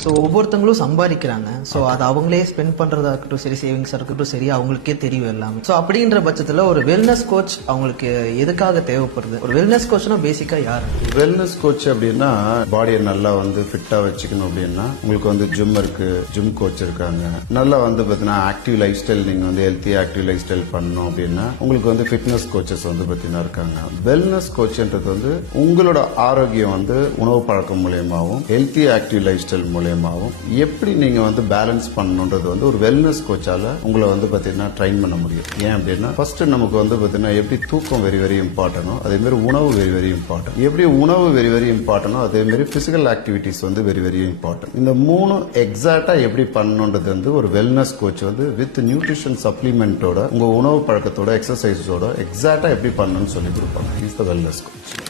So ஒவ்வொருத்தங்களும் சம்பாதிக்கிறாங்க. So அது அவங்களே ஸ்பெண்ட் பண்றதா இருக்கட்டும் சரி சேவிங்ஸாக இருக்கட்டும் சரி அவங்களுக்கே தெரியும் எல்லாமே. ஸோ அப்படின்ற பட்சத்தில் ஒரு வெல்னஸ் கோச் அவங்களுக்கு எதுக்காக தேவைப்படுது? ஒரு வெல்னஸ் கோச்னா பேசிக்கா யார்? வெல்னஸ் கோச் அப்படின்னா பாடியை நல்லா வந்து ஃபிட்டா வச்சுக்கணும் அப்படின்னா உங்களுக்கு வந்து ஜிம் இருக்கு ஜிம் கோச் இருக்காங்க. நல்லா வந்து பார்த்தீங்கன்னா ஆக்டிவ் லைஃப் ஸ்டைல் நீங்க வந்து ஹெல்த்தி ஆக்டிவ் லைஃப் ஸ்டைல் பண்ணணும் அப்படின்னா உங்களுக்கு வந்து ஃபிட்னஸ் கோச்சஸ் வந்து பார்த்தீங்கன்னா இருக்காங்க. வெல்னஸ் கோச்ன்றது வந்து உங்களோட ஆரோக்கியம் வந்து உணவு பழக்கம் மூலியமாகவும் ஹெல்த்தி ஆக்டிவ் லைஃப் ஸ்டைல் மூலயமாவும் எப்படி நீங்க வந்து பேலன்ஸ் பண்ணணுன்றது வந்து ஒரு வெல்னஸ் கோச்சால உங்களை வந்து பார்த்தீங்கன்னா ட்ரைன் பண்ண முடியும். ஏன் அப்படின்னா ஃபர்ஸ்ட் நமக்கு வந்து பார்த்தீங்கன்னா எப்படி தூக்கம் வெரி வெரி இம்பார்ட்டனோ அதே மாதிரி உணவு வெரி வெரி இம்பார்ட்டன்ட் எப்படி உணவு வெரி வெரி இம்பார்ட்டனோ அதே மாதிரி பிசிக்கல் ஆக்டிவிட்டிஸ் வந்து வெரி வெரி இம்பார்ட்டன்ட் இந்த மூணு எக்ஸாக்டாக எப்படி பண்ணணுன்றது வந்து ஒரு வெல்னஸ் கோச் வந்து வித் நியூட்ரிஷன் சப்ளிமெண்ட்டோட உங்க உணவு பழக்கத்தோட எக்ஸசைஸோட எக்ஸாக்டாக எப்படி பண்ணணும்னு சொல்லி கொடுப்பாங்க. Is the wellness coach